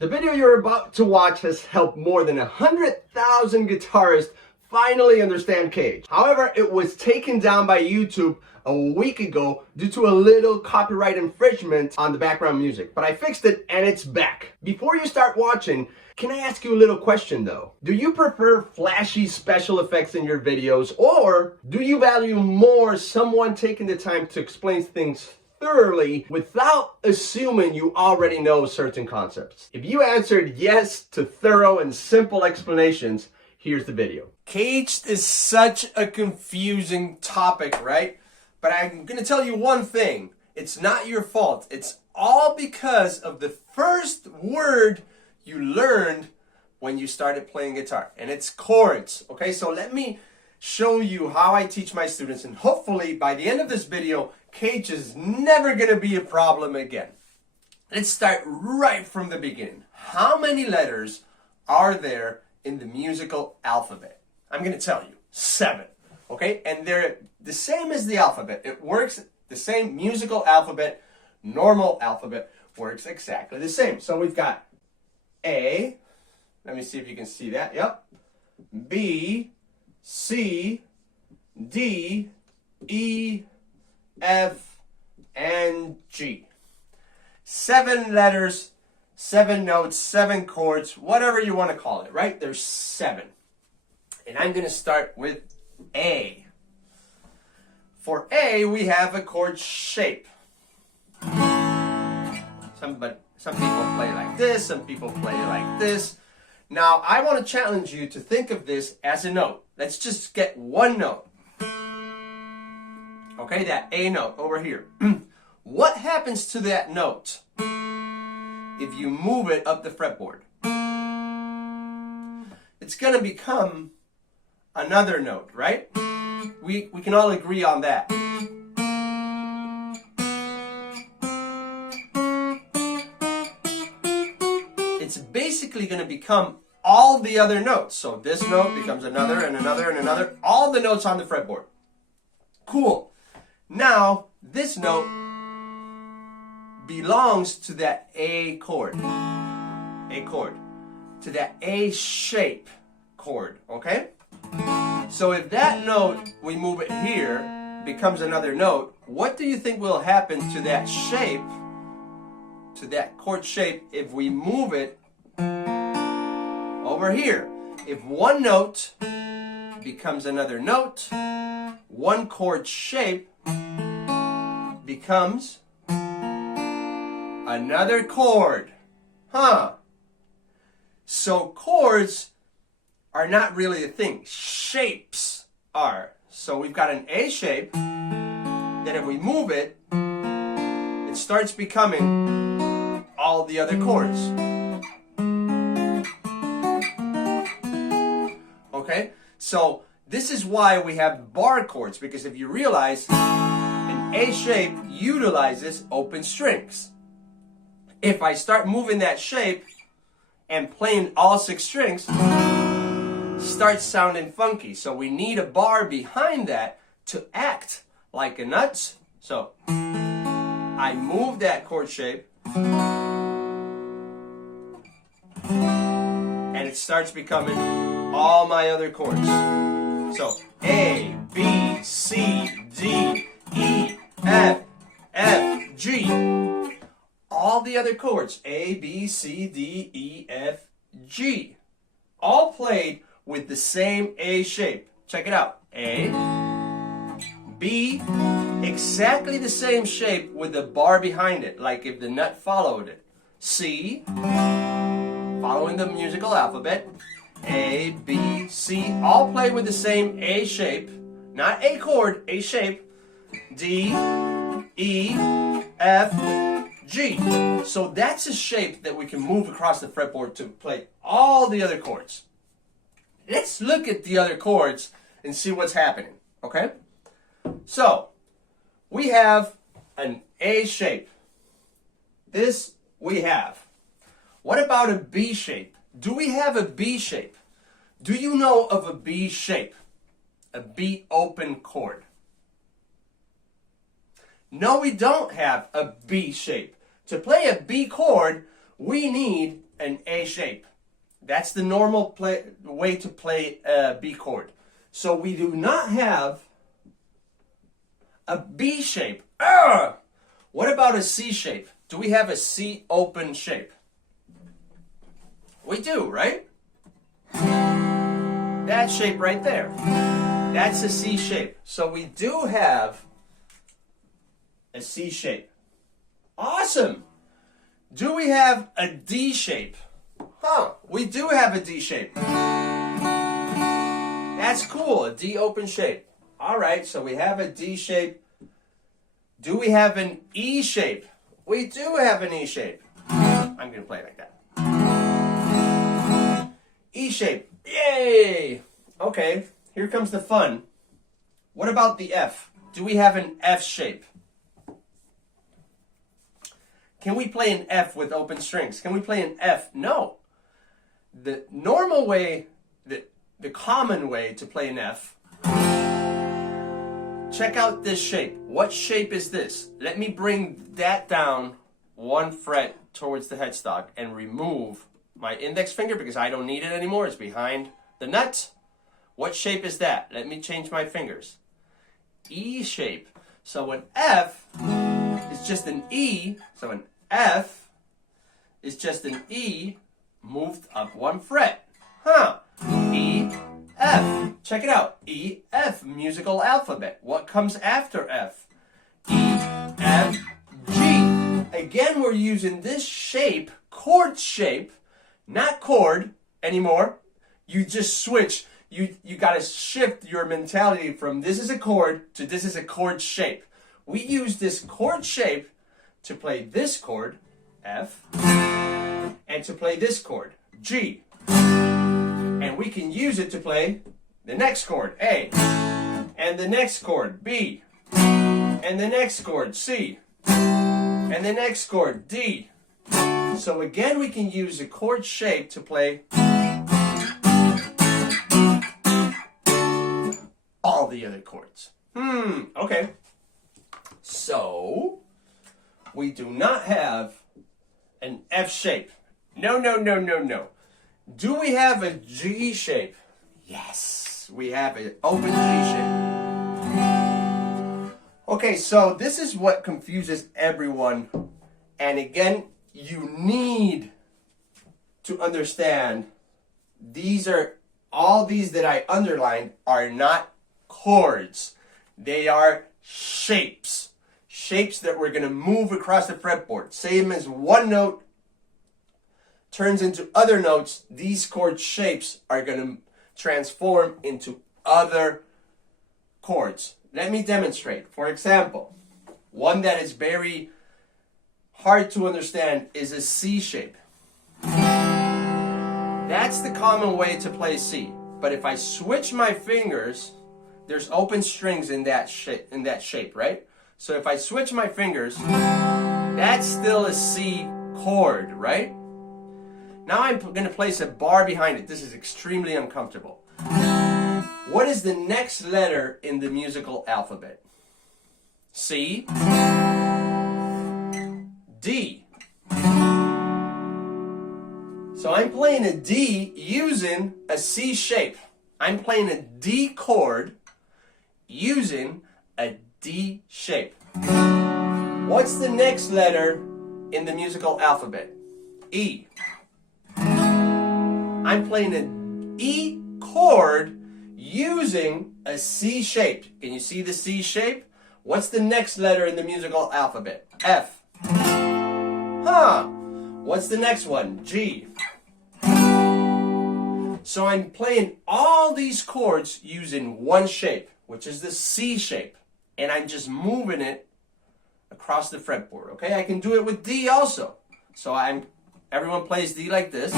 The video you're about to watch has helped more than 100,000 guitarists finally understand CAGED. However, it was taken down by YouTube a week ago due to a little copyright infringement on the background music. But I fixed it and it's back. Before you start watching, can I ask you a little question though? Do you prefer flashy special effects in your videos, or do you value more someone taking the time to explain things thoroughly without assuming you already know certain concepts? If you answered yes to thorough and simple explanations, here's the video. CAGED is such a confusing topic, right? But I'm going to tell you one thing. It's not your fault. It's all because of the first word you learned when you started playing guitar, and it's chords. Okay, so let me show you how I teach my students, and hopefully by the end of this video, CAGED is never going to be a problem again. Let's start right from the beginning. How many letters are there in the musical alphabet? I'm going to tell you, 7. Okay, and they're the same as the alphabet. It works the same. Musical alphabet, normal alphabet works exactly the same. So we've got A, let me see if you can see that, yep, B, C, D, E, F, and G. 7 letters, 7 notes, 7 chords, whatever you want to call it, right? There's 7. And I'm going to start with A. For A, we have a chord shape. Some people play like this, some people play like this. Now, I want to challenge you to think of this as a note. Let's just get one note. Okay, that A note over here. What happens to that note if you move it up the fretboard? It's going to become another note, right? We can all agree on that. It's basically going to become all the other notes. So this note becomes another and another and another. All the notes on the fretboard. Cool. Now, this note belongs to that A chord. A chord. To that A shape chord. Okay? So if that note, we move it here, becomes another note, what do you think will happen to that shape, to that chord shape, if we move it over here? If one note becomes another note, one chord shape becomes another chord. So chords are not really a thing. Shapes are. So we've got an A shape, then if we move it, it starts becoming all the other chords. Okay? So this is why we have bar chords, because if you realize, an A shape utilizes open strings. If I start moving that shape and playing all 6 strings, starts sounding funky. So we need a bar behind that to act like a nut. So I move that chord shape and it starts becoming all my other chords. So A, B, C, D, E, F, G. All the other chords, A, B, C, D, E, F, G. All played with the same A shape. Check it out. A, B, exactly the same shape with the bar behind it, like if the nut followed it. C, following the musical alphabet. A, B, C, all play with the same A shape, not A chord, A shape. D, E, F, G. So that's a shape that we can move across the fretboard to play all the other chords. Let's look at the other chords and see what's happening, okay? So, we have an A shape. This we have. What about a B shape? Do we have a B shape? Do you know of a B shape? A B open chord? No, we don't have a B shape. To play a B chord, we need an A shape. That's the normal way to play a B chord. So we do not have a B shape. What about a C shape? Do we have a C open shape? We do, right? That shape right there. That's a C shape. So we do have a C shape. Awesome. Do we have a D shape? We do have a D shape. That's cool, a D open shape. All right, so we have a D shape. Do we have an E shape? We do have an E shape. I'm going to play it like that. E shape. Yay! Okay, here comes the fun. What about the F? Do we have an F shape? Can we play an F with open strings? Can we play an F? No. The normal way, the common way to play an F, check out this shape. What shape is this? Let me bring that down 1 fret towards the headstock and remove my index finger because I don't need it anymore. It's behind the nut. What shape is that? Let me change my fingers. E shape. So an F is just an E. So an F is just an E moved up 1 fret. E, F. Check it out. E, F, musical alphabet. What comes after F? E, F, G. Again, we're using this shape, chord shape, not chord anymore. You just switch. You got to shift your mentality from this is a chord to this is a chord shape. We use this chord shape to play this chord, F, and to play this chord, G. And we can use it to play the next chord, A, and the next chord, B, and the next chord, C, and the next chord, D. So again, we can use a chord shape to play all the other chords. Okay. So, we do not have an F shape. No. Do we have a G shape? Yes, we have an open G shape. Okay, so this is what confuses everyone. And again, you need to understand all these that I underlined are not chords. They are shapes. Shapes that we're going to move across the fretboard. Same as one note turns into other notes, these chord shapes are going to transform into other chords. Let me demonstrate. For example, one that is very hard to understand is a C shape. That's the common way to play C. But if I switch my fingers, there's open strings in that shape, right? So if I switch my fingers, that's still a C chord, right? Now I'm going to place a bar behind it. This is extremely uncomfortable. What is the next letter in the musical alphabet? C, D. So I'm playing a D using a C shape. I'm playing a D chord using a D shape. What's the next letter in the musical alphabet? E. I'm playing an E chord using a C shape. Can you see the C shape? What's the next letter in the musical alphabet? F. What's the next one? G. So I'm playing all these chords using one shape, which is the C shape. And I'm just moving it across the fretboard, okay? I can do it with D also. So everyone plays D like this.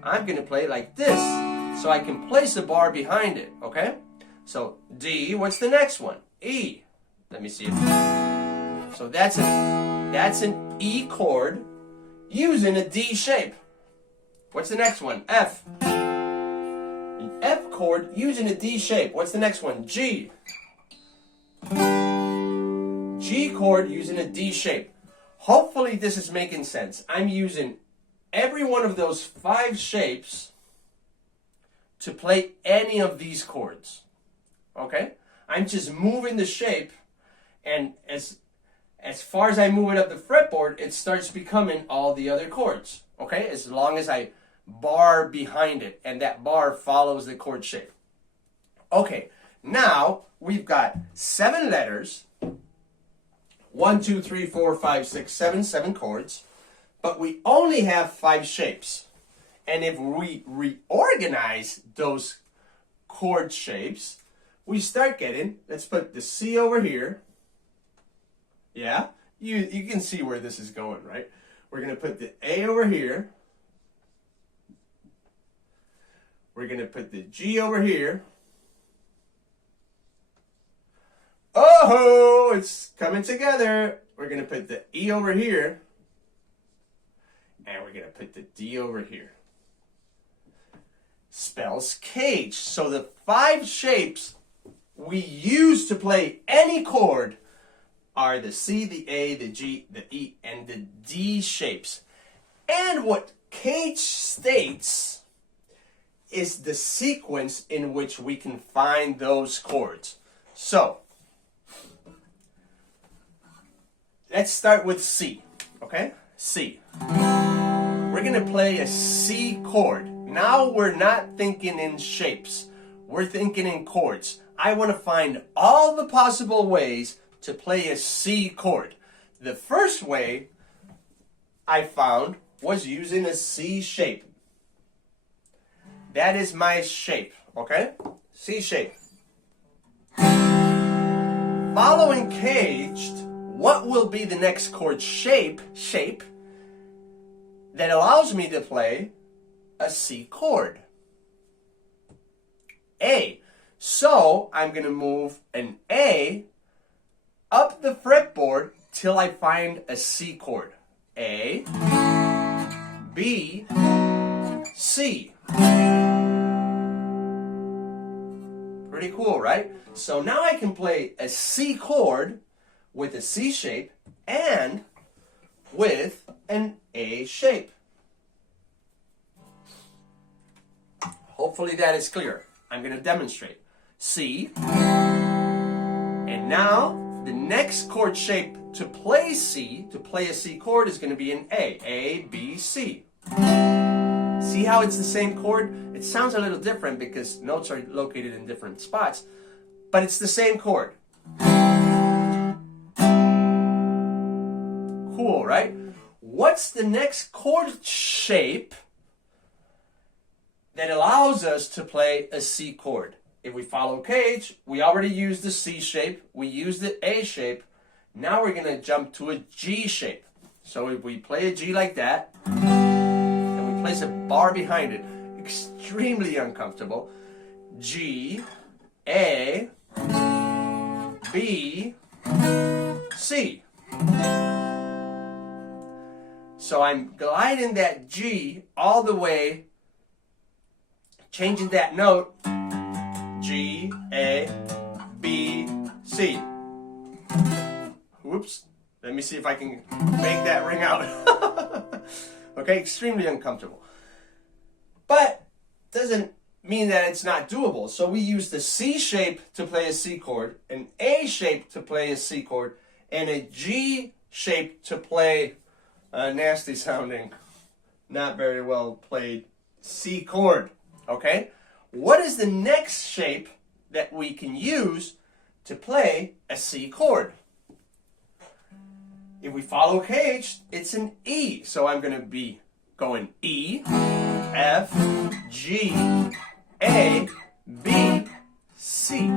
I'm going to play it like this, so I can place a bar behind it, okay? So D, what's the next one? E. Let me see it. So that's an E chord using a D shape. What's the next one? F. An F chord using a D shape. What's the next one? G. G chord using a D shape. Hopefully this is making sense. I'm using every one of those 5 shapes to play any of these chords. Okay? I'm just moving the shape, and as far as I move it up the fretboard, it starts becoming all the other chords. Okay? As long as I bar behind it, and that bar follows the chord shape. Okay, now we've got 7 letters. 1, 2, 3, 4, 5, 6, 7 chords. But we only have 5 shapes. And if we reorganize those chord shapes, we start getting, let's put the C over here. Yeah, you can see where this is going, right? We're going to put the A over here. We're going to put the G over here. Oh, it's coming together. We're going to put the E over here. And we're going to put the D over here. Spells CAGED. So the 5 shapes we use to play any chord are the C, the A, the G, the E, and the D shapes. And what CAGED states is the sequence in which we can find those chords. So, let's start with C, okay? C. We're going to play a C chord. Now we're not thinking in shapes. We're thinking in chords. I want to find all the possible ways to play a C chord. The first way I found was using a C shape. That is my shape, okay? C shape. Following CAGED, what will be the next chord shape that allows me to play a C chord? A. So I'm going to move an A up the fretboard till I find a C chord. A, B, C. Pretty cool, right? So now I can play a C chord with a C shape and with an A shape. Hopefully that is clear. I'm going to demonstrate. C. And now the next chord shape to play C, to play a C chord, is going to be an A. A, B, C. See how it's the same chord? It sounds a little different because notes are located in different spots, but it's the same chord. Cool, right? What's the next chord shape that allows us to play a C chord? If we follow CAGED, we already used the C shape, we used the A shape. Now we're going to jump to a G shape. So if we play a G like that, and we place a bar behind it, extremely uncomfortable. G, A, B, C. So I'm gliding that G all the way, changing that note, G, A, B, C. Whoops. Let me see if I can make that ring out. Okay, extremely uncomfortable. But doesn't mean that it's not doable. So we use the C shape to play a C chord, an A shape to play a C chord, and a G shape to play a nasty sounding, not very well played C chord. Okay? What is the next shape that we can use to play a C chord? If we follow CAGED, it's an E. So I'm going to be going E, F, G, A, B, C.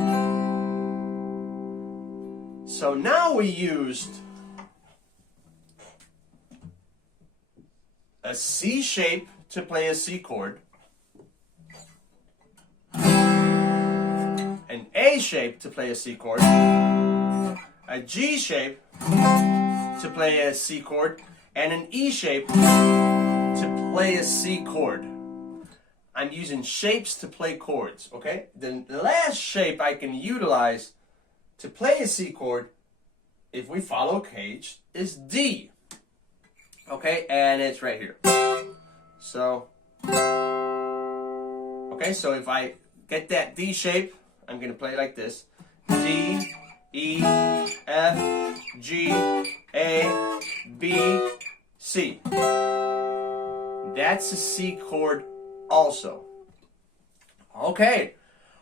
So now we used a C shape to play a C chord, an A shape to play a C chord, a G shape to play a C chord, and an E shape to play a C chord. I'm using shapes to play chords, okay? The last shape I can utilize to play a C chord, if we follow CAGED, is D. Okay, and it's right here. So, okay, so if I get that D shape, I'm going to play like this. D, E, F, G, A, B, C. That's a C chord also. Okay,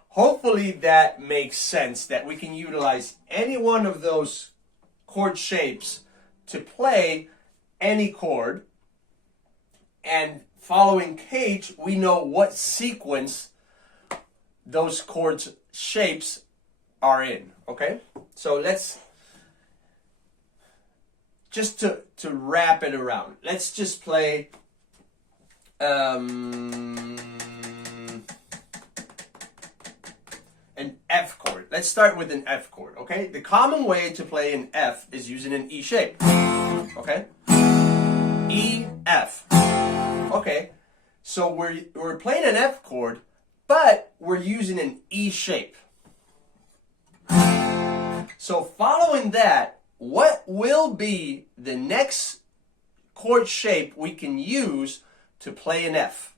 hopefully that makes sense, that we can utilize any one of those chord shapes to play any chord. And following CAGED, we know what sequence those chords shapes are in. Okay, so let's just to wrap it around. Let's just play an F chord. Let's start with an F chord. Okay, the common way to play an F is using an E shape. Okay, E, F. Okay, so we're playing an F chord, but we're using an E shape. So following that, what will be the next chord shape we can use to play an F?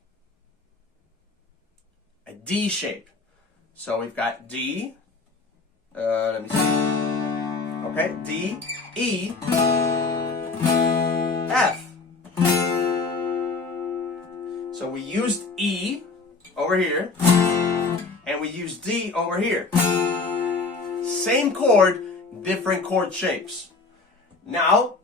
A D shape. So we've got D, let me see. Okay, D, E, F. So we used E over here, and we used D over here. Same chord, different chord shapes. Now,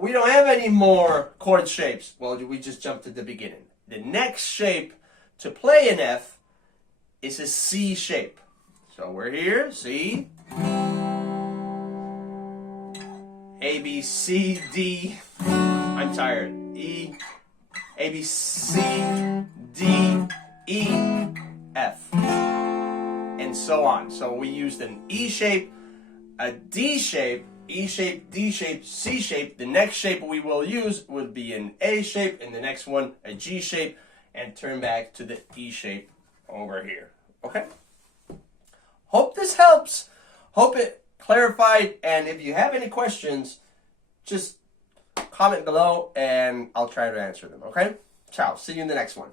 we don't have any more chord shapes. Well, we just jumped to the beginning. The next shape to play an F is a C shape. So we're here, C, A, B, C, D, I'm tired, E, A, B, C, D, E, F, and so on. So we used an E shape, a D shape, E shape, D shape, C shape. The next shape we will use would be an A shape, and the next one a G shape, and turn back to the E shape over here. Okay? Hope this helps. Hope it clarified, and if you have any questions, just comment below and I'll try to answer them, okay? Ciao. See you in the next one.